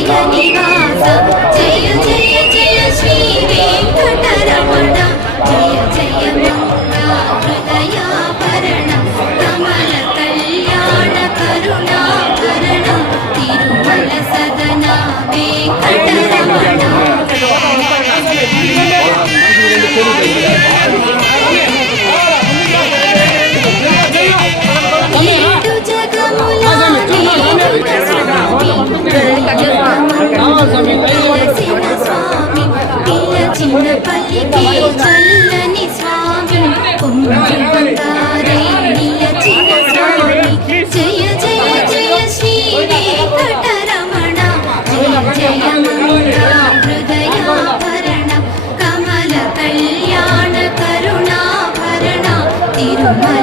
హృదయ నివాస జయ జయ జయ శ్రీ వెంకటరమణ జయ జయ మంగా హృదయాభరణ కమల కళ్యాణ కరుణాభరణ తిరుమల సదన వెంకటరమణ చిన్న పల్లికి చల్లని స్వామి నిలచిన స్వామి జయ జయ జయ శ్రీ వెంకటరమణ జయ జయ మంగా హృదయాభరణ కమల కళ్యాణ కరుణాభరణ తిరుమల